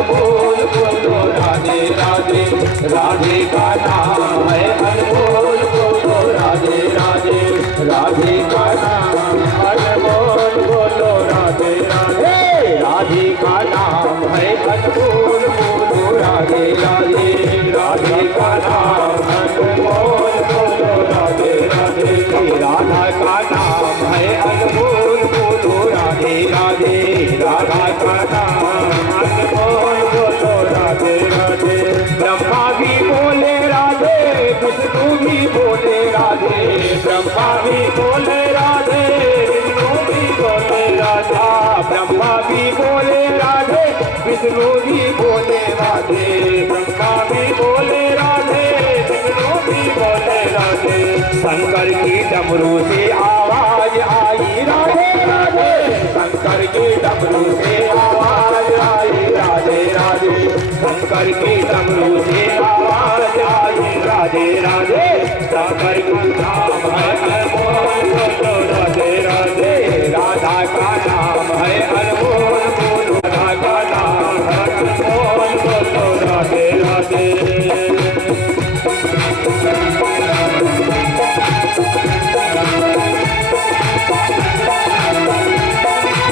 अनमोल बोलो राधे राधे। राधे का नाम है अनमोल बोलो राधे राधे। राधे का नाम अनमोल बोलो राधे राधे। राधे का नाम है अनमोल बोलो राधे राधे। राधे का नाम अनमोल बोलो राधे राधे। राधा का नाम है अनमोल बोलो राधे राधे। राधा का नाम अनमोल बोलो राधे राधे। ब्रह्मा भी बोले राधे, विष्णु भी बोले राधे। ब्रह्मा भी बोले राधे, विष्णु भी बोले राधा। ब्रह्मा भी बोले राधे, विष्णु भी बोले राधे। ब्रह्मा भी बोले राधे, विष्णु भी बोले राधे। शंकर की डमरू से आवाज आई राधे राधे। शंकर की डमरू से आवाज आई राधे राधे। शंकर की डमरू से आवाज आई राधे राधे। शंकर का नाम है अनमोल बोलो राधे राधे। राधा का नाम है अनमोल बोलो। राधा का नाम है अनमोल बोलो राधे राधे।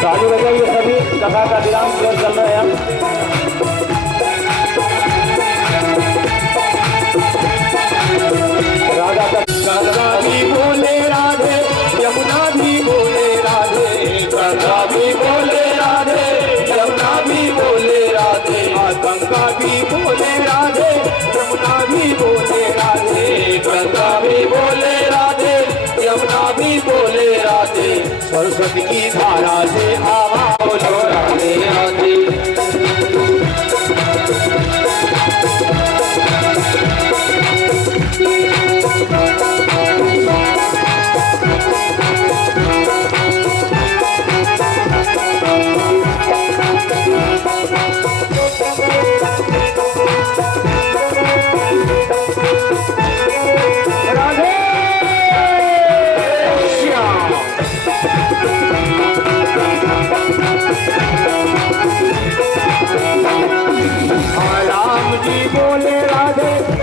चालू हो जाइए सभी, कथा का विराम चल रहा है। राधा का गंगा भी बोले राधे, यमुना भी बोले राधे। गंगा भी बोले राधे, यमुना भी बोले राधे। गंगा भी बोले राधे, यमुना भी बोले राधे। गंगा भी बोले राधे, यमुना भी बोले राधे। सरस्वती की धारा से आवाज बोलो राधे राधे।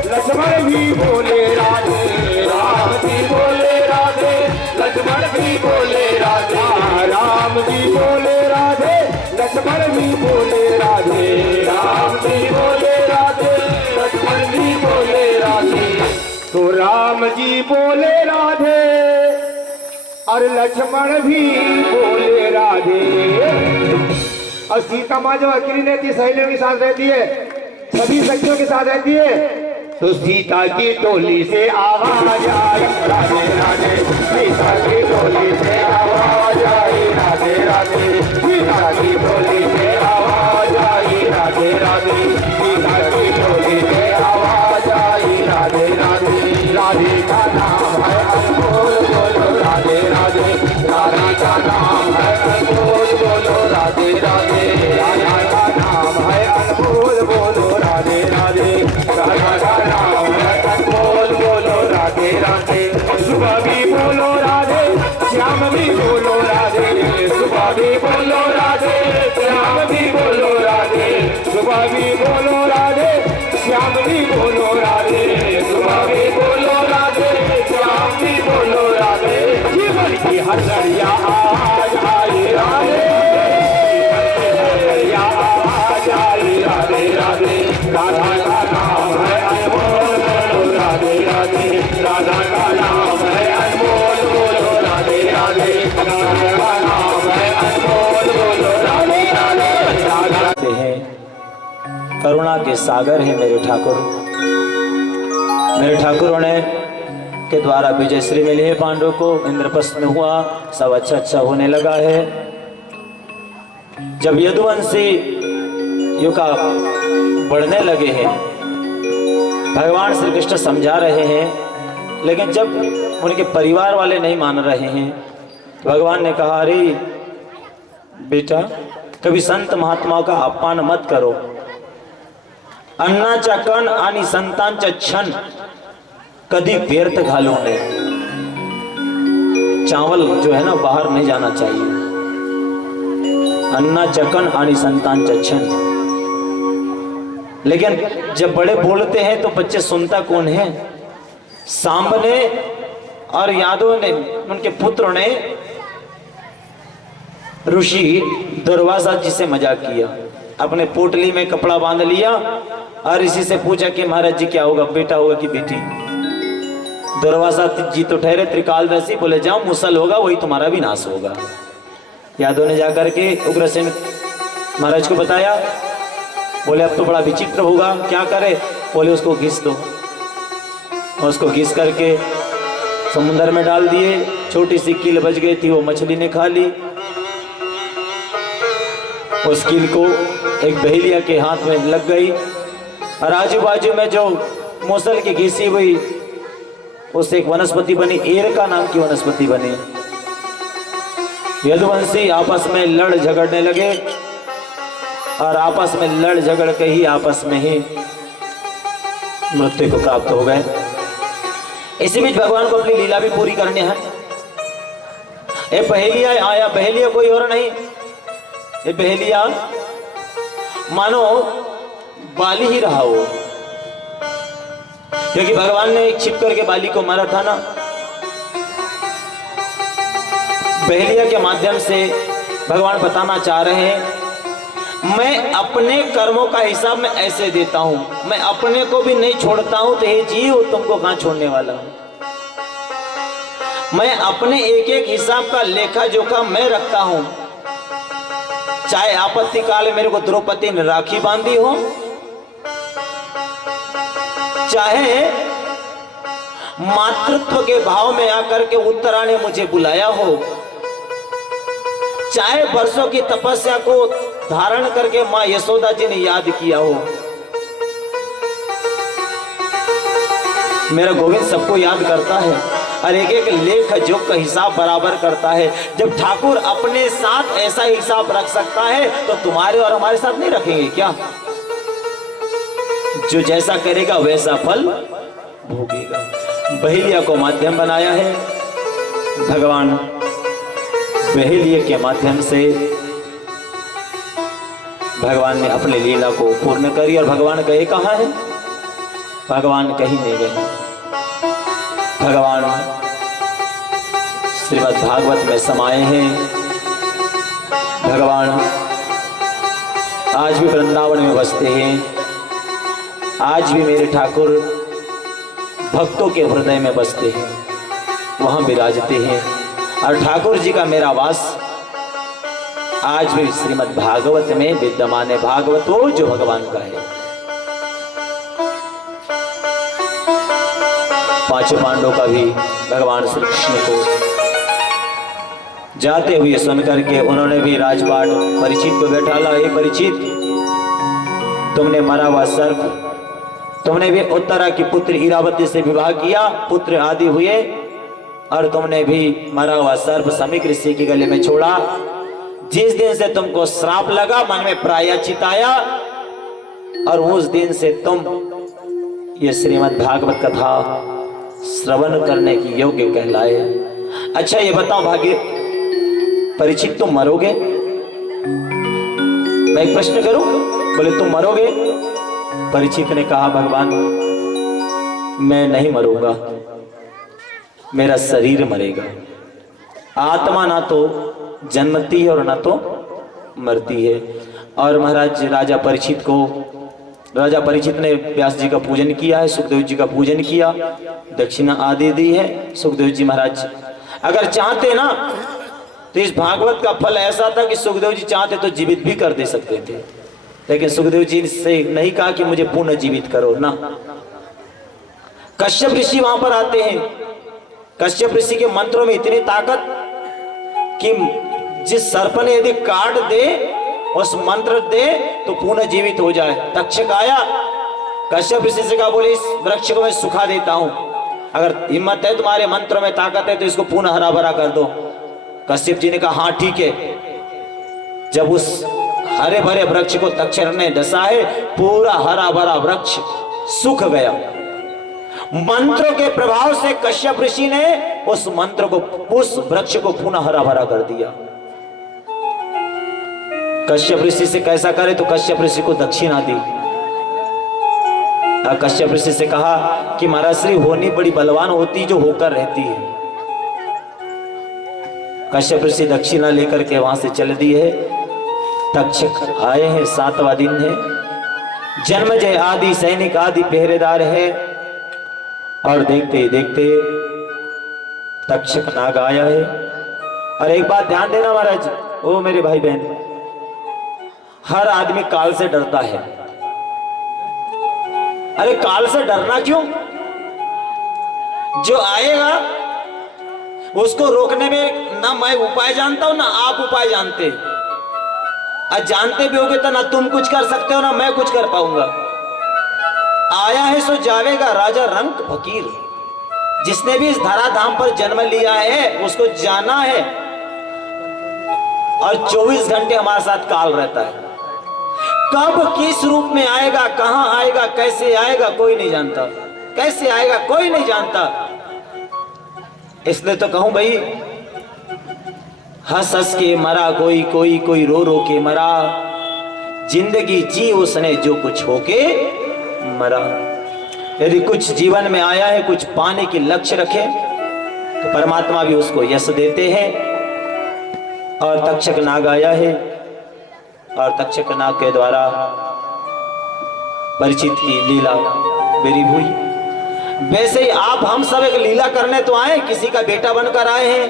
लक्ष्मण भी बोले राधे। राम जी बोले राधे, लक्ष्मण भी बोले राधे। राम जी बोले राधे, लक्ष्मण भी बोले राधे। राम जी बोले राधे, लक्ष्मण भी बोले राधे। तो राम जी बोले राधे और लक्ष्मण भी बोले राधे। और सीता माँ जो अकेली रहती, सहेलियों के साथ रहती है, सभी सखियों के साथ रहती है। तो सीता की टोली से आवाज आई राधे राधे। सीता की टोली से आवाज आई राधे राधे। सीता की टोली से आवाज आई राधे राधे। सीता की टोली से आवाज आई राधे राधे। राधे का नाम है अनमोल बोलो राधे राधे। राधा का नाम है अनमोल बोलो राधे राधे। राधा का नाम है अनमोल बोलो राधे राधे। राधा का नाम है अनमोल बोलो राधे राधे। सुबह भी बोलो राधे, श्याम भी बोलो राधे। सुबह भी बोलो राधे, श्याम भी बोलो राधे। सुबह भी बोलो राधे, श्याम भी बोलो राधे। सुबह भी बोलो राधे, श्याम भी बोलो राधे। जीवन की हरिया आवाज आई राधे। हरिया आवाज आई राधे राधे। राधा का नाम है अनमोल बोलो राधे राधे। राधा का नाम है अनमोल बोलो राधे राधे। राधा का नाम है अनमोल बोलो राधे राधे। राधा हैं करुणा के सागर है मेरे ठाकुर। मेरे ठाकुरों ने के द्वारा विजय श्री मिली है पांडव को। इंद्रप्रस्थ में हुआ, सब अच्छा अच्छा होने लगा है। जब यदुवंशी युका बढ़ने लगे हैं, भगवान श्री कृष्ण समझा रहे हैं, लेकिन जब उनके परिवार वाले नहीं मान रहे हैं, भगवान ने कहा, अरे बेटा, कभी संत महात्माओं का अपमान मत करो। अन्नाचा कण आणि संतांचा क्षण कभी व्यर्थ घालो नहीं। चावल जो है ना बाहर नहीं जाना चाहिए। अन्नाचा कण आणि संतांचा क्षण लेकिन जब बड़े बोलते हैं तो बच्चे सुनता कौन है? सांब ने और यादव ने, उनके पुत्रों ने ऋषि दुर्वासा जी से मजाक किया। अपने पोटली में कपड़ा बांध लिया और इसी से पूछा कि महाराज जी क्या होगा, बेटा होगा कि बेटी? दुर्वासा जी तो ठहरे त्रिकालदर्शी, बोले जाओ मुसल होगा, वही तुम्हारा भी नाश होगा। यादव ने जाकर के उग्रसेन महाराज को बताया। बोले अब तो बड़ा विचित्र होगा, क्या करे? बोले उसको घिस दो। और उसको घिस करके समुद्र में डाल दिए। छोटी सी कील बच गई थी, वो मछली ने खा ली। उस कील को एक बहेलिया के हाथ में लग गई और आजू बाजू में जो मूसल की घिसी हुई उससे एक वनस्पति बनी, एरका नाम की वनस्पति बनी। यदुवंशी आपस में लड़ झगड़ने लगे और आपस में लड़ झगड़ के ही आपस में ही मृत्यु को प्राप्त हो गए। इसी बीच भगवान को अपनी लीला भी पूरी करनी है। ये पहेलिया आया, पहेलिया कोई और नहीं, ये पहेलिया मानो बाली ही रहा हो, क्योंकि भगवान ने एक छिप करके बाली को मारा था ना। पहेलिया के माध्यम से भगवान बताना चाह रहे हैं, मैं अपने कर्मों का हिसाब में ऐसे देता हूं, मैं अपने को भी नहीं छोड़ता हूं, तो हे जीव तुमको कहां छोड़ने वाला हूं। मैं अपने एक एक हिसाब का लेखा जोखा मैं रखता हूं। चाहे आपत्ति काल मेरे को द्रौपदी ने राखी बांधी हो, चाहे मातृत्व के भाव में आकर के उत्तरा ने मुझे बुलाया हो, चाहे वर्षों की तपस्या को धारण करके मां यशोदा जी ने याद किया हो, मेरा गोविंद सबको याद करता है और एक एक लेख जोख का हिसाब बराबर करता है। जब ठाकुर अपने साथ ऐसा हिसाब रख सकता है तो तुम्हारे और हमारे साथ नहीं रखेंगे क्या? जो जैसा करेगा वैसा फल भोगेगा। बहेलिया को माध्यम बनाया है भगवान। बहेलिया के माध्यम से भगवान ने अपनी लीला को पूर्ण करी। और भगवान गए कहाँ है? भगवान कहीं नहीं गए। भगवान श्रीमद् भागवत में समाये हैं। भगवान आज भी वृंदावन में बसते हैं। आज भी मेरे ठाकुर भक्तों के हृदय में बसते हैं, वहां विराजते हैं। और ठाकुर जी का मेरा वास आज भी श्रीमद् भागवत में विद्यमान है। भागवतो जो भगवान का है। पांचों पांडवों का भी भगवान श्री कृष्ण को जाते हुए सुन करके उन्होंने भी राजपाट परीक्षित को बैठाला। हे परीक्षित, तुमने मरा हुआ सर्प, तुमने भी उत्तरा की पुत्र इरावती से विवाह किया, पुत्र आदि हुए, और तुमने भी मरा हुआ सर्प समीक ऋषि के गले में छोड़ा। जिस दिन से तुमको श्राप लगा, मन में प्रायश्चित आया, और उस दिन से तुम ये श्रीमद् भागवत कथा श्रवण करने की योग्य कहलाए। अच्छा ये बताओ भाग्य परीक्षित, तुम मरोगे? मैं एक प्रश्न करूं? बोले तुम मरोगे? परीक्षित ने कहा भगवान मैं नहीं मरूंगा, मेरा शरीर मरेगा। आत्मा ना तो जन्मती है और ना तो मरती है। और महाराज राजा परीक्षित ने व्यास जी का पूजन किया है, सुखदेव जी का पूजन किया, दक्षिणा आदि दी है। सुखदेव जी महाराज अगर चाहते ना तो इस भागवत का फल ऐसा था कि सुखदेव जी चाहते तो जीवित भी कर दे सकते थे, लेकिन सुखदेव जी से नहीं कहा कि मुझे पुनः जीवित करो ना। कश्यप ऋषि वहां पर आते हैं। कश्यप ऋषि के मंत्रों में इतनी ताकत कि जिस सर्प ने यदि काट दे, उस मंत्र दे तो पुनः जीवित हो जाए। तक्षक आया, कश्यप ऋषि से कहा बोले इस वृक्ष को मैं सुखा देता हूं, अगर हिम्मत है तुम्हारे मंत्र में ताकत है तो इसको पुनः हरा भरा कर दो। कश्यप जी ने कहा हाँ ठीक है। जब उस हरे भरे वृक्ष को तक्षक ने डसा है, पूरा हरा भरा वृक्ष सूख गया। मंत्रों के प्रभाव से कश्यप ऋषि ने उस मंत्र को, उस वृक्ष को पुनः हरा भरा कर दिया। कश्यप ऋषि से कैसा करे तो कश्यप ऋषि को दक्षिणा दी। कश्यप ऋषि से कहा कि महाराज श्री होनी बड़ी बलवान होती जो होकर रहती है। कश्यप ऋषि दक्षिणा लेकर के वहां से चल दिए। तक्षक आए हैं, 7वां दिन है। जन्मजय आदि सैनिक आदि पहरेदार है। और देखते ही देखते तक्षक नाग आया है। और एक बात ध्यान देना महाराज, ओ मेरे भाई बहन, हर आदमी काल से डरता है। अरे काल से डरना क्यों? जो आएगा उसको रोकने में ना मैं उपाय जानता हूं ना आप उपाय जानते। और जानते भी होगे तो ना तुम कुछ कर सकते हो ना मैं कुछ कर पाऊंगा। आया है सो जावेगा राजा रंक फकीर। जिसने भी इस धराधाम पर जन्म लिया है उसको जाना है। और 24 घंटे हमारे साथ काल रहता है। कब किस रूप में आएगा, कहां आएगा, कैसे आएगा कोई नहीं जानता। कैसे आएगा कोई नहीं जानता। इसलिए तो कहूं भाई, हंस हंस के मरा कोई, कोई कोई रो रो के मरा। जिंदगी जी उसने जो कुछ होके मरा। यदि कुछ जीवन में आया है, कुछ पाने की लक्ष्य रखे तो परमात्मा भी उसको यश देते हैं। और तक्षक नाग आया है और तक्षक नाग के द्वारा परीक्षित की लीला मेरी हुई। वैसे ही आप हम सब एक लीला करने तो आए। किसी का बेटा बनकर आए हैं,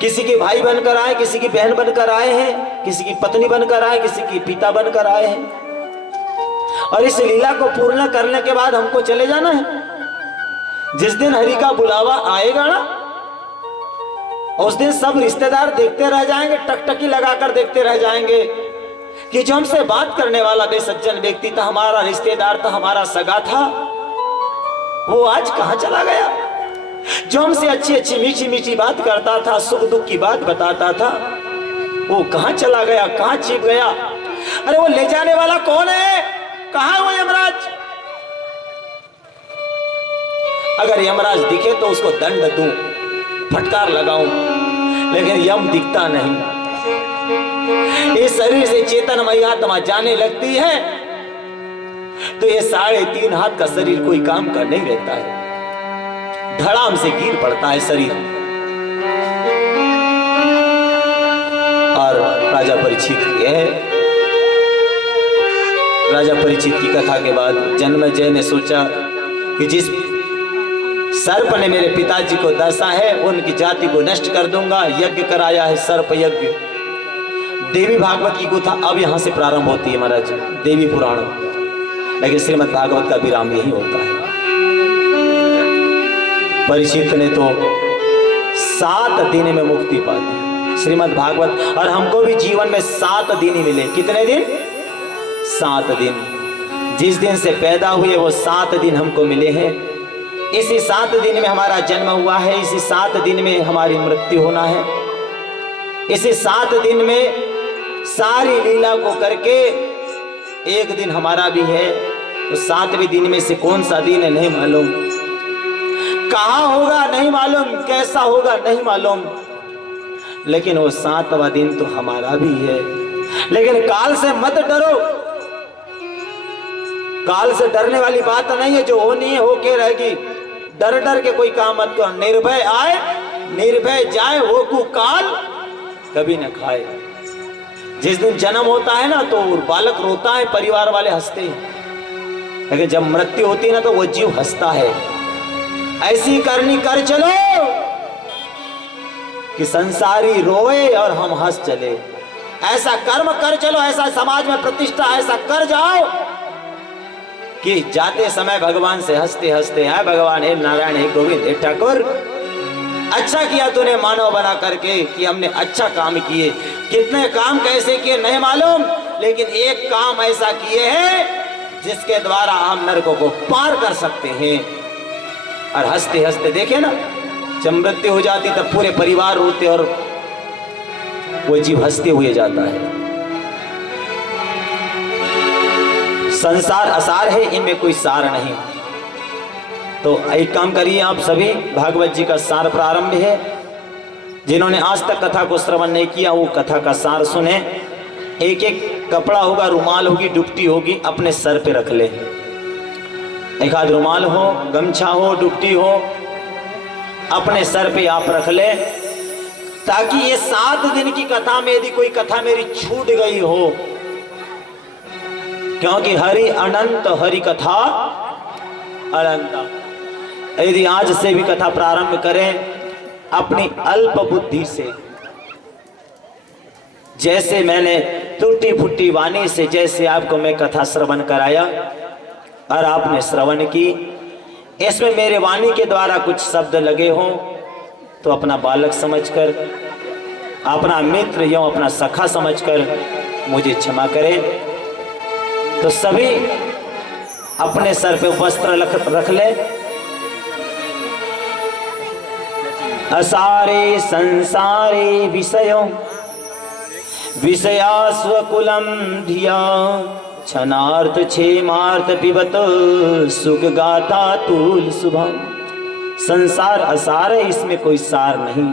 किसी के भाई बनकर आए, किसी की बहन बनकर आए हैं, किसी की पत्नी बनकर आए, किसी की पिता बनकर आए हैं। और इस लीला को पूर्ण करने के बाद हमको चले जाना है। जिस दिन हरि का बुलावा आएगा ना, उस दिन सब रिश्तेदार देखते रह जाएंगे, टकटकी लगाकर देखते रह जाएंगे कि जो हमसे बात करने वाला बेसज्जन व्यक्ति था, हमारा रिश्तेदार था, हमारा सगा था, वो आज कहां चला गया। जो हमसे अच्छी अच्छी मीठी मीठी बात करता था, सुख दुख की बात बताता था, वो कहां चला गया, कहां छिप गया। अरे वो ले जाने वाला कौन है? कहां है वो यमराज? अगर यमराज दिखे तो उसको दंड दूं, फटकार लगाऊं, लेकिन यम दिखता नहीं। इस शरीर से चेतनमयी आत्मा जाने लगती है तो ये 3.5 हाथ का शरीर कोई काम का नहीं रहता है। धड़ाम से गिर पड़ता है शरीर। और राजा परीक्षित राजा परीक्षित की कथा के बाद जन्मेजय ने सोचा कि जिस सर्प ने मेरे पिताजी को दर्शा है उनकी जाति को नष्ट कर दूंगा। यज्ञ कराया है, सर्प यज्ञ। देवी भागवत की कथा अब यहां से प्रारंभ होती है महाराज, देवी पुराण। लेकिन श्रीमद् भागवत का विराम यही होता है। परीक्षित ने तो 7 दिन में मुक्ति पा दी श्रीमद् भागवत। और हमको भी जीवन में 7 दिन ही मिले। कितने दिन? 7 दिन। जिस दिन से पैदा हुए वो 7 दिन हमको मिले हैं। इसी 7 दिन में हमारा जन्म हुआ है, इसी 7 दिन में हमारी मृत्यु होना है। इसी 7 दिन में सारी लीला को करके एक दिन हमारा भी है। तो 7वें दिन में से कौन सा दिन है नहीं मालूम, कहाँ होगा नहीं मालूम, कैसा होगा नहीं मालूम, लेकिन वो 7वां दिन तो हमारा भी है। लेकिन काल से मत डरो। काल से डरने वाली बात नहीं है, जो होनी है होके रहेगी। डर डर के कोई काम मत करो। निर्भय आए निर्भय जाए, वो को काल कभी न खाए। जिस दिन जन्म होता है ना तो बालक रोता है, परिवार वाले हंसते हैं, लेकिन जब मृत्यु होती है ना तो वो जीव हंसता है। ऐसी करनी कर चलो कि संसारी रोए और हम हंस चले। ऐसा कर्म कर चलो, ऐसा समाज में प्रतिष्ठा ऐसा कर जाओ कि जाते समय भगवान से हंसते हंसते, है भगवान, हे नारायण, हे गोविंद, हे ठाकुर, अच्छा किया तूने मानव बना करके कि हमने अच्छा काम किए। कितने काम कैसे किए नहीं मालूम, लेकिन एक काम ऐसा किए हैं जिसके द्वारा हम नरकों को पार कर सकते हैं। और हंसते हंसते देखे ना, जब मृत्यु हो जाती तब पूरे परिवार रोते और वो जीव हंसते हुए जाता है। संसार असार है, इनमें कोई सार नहीं। तो एक काम करिए आप सभी, भागवत जी का सार प्रारंभ है। जिन्होंने आज तक कथा को श्रवण नहीं किया वो कथा का सार सुने। एक एक कपड़ा होगा, रुमाल होगी, डुबटी होगी, अपने सर पे रख ले। एक आध रुमाल हो, गमछा हो, डुबटी हो, अपने सर पे आप रख ले, ताकि ये 7 दिन की कथा में यदि कोई कथा मेरी छूट गई हो, क्योंकि हरि अनंत, हरि कथा अनंत। यदि आज से भी कथा प्रारंभ करें अपनी अल्प बुद्धि से, जैसे मैंने टूटी फूटी वाणी से जैसे आपको मैं कथा श्रवण कराया और आपने श्रवण की, इसमें मेरे वाणी के द्वारा कुछ शब्द लगे हों तो अपना बालक समझकर, अपना मित्र या अपना सखा समझकर मुझे क्षमा करें। तो सभी अपने सर पे वस्त्र रख ले। असारे संसारे विषयों विषया स्वकुलम धिया, क्षणार्थ क्षेमार्थ पिबत सुख गाथा तुल शुभम। संसार असार है, इसमें कोई सार नहीं।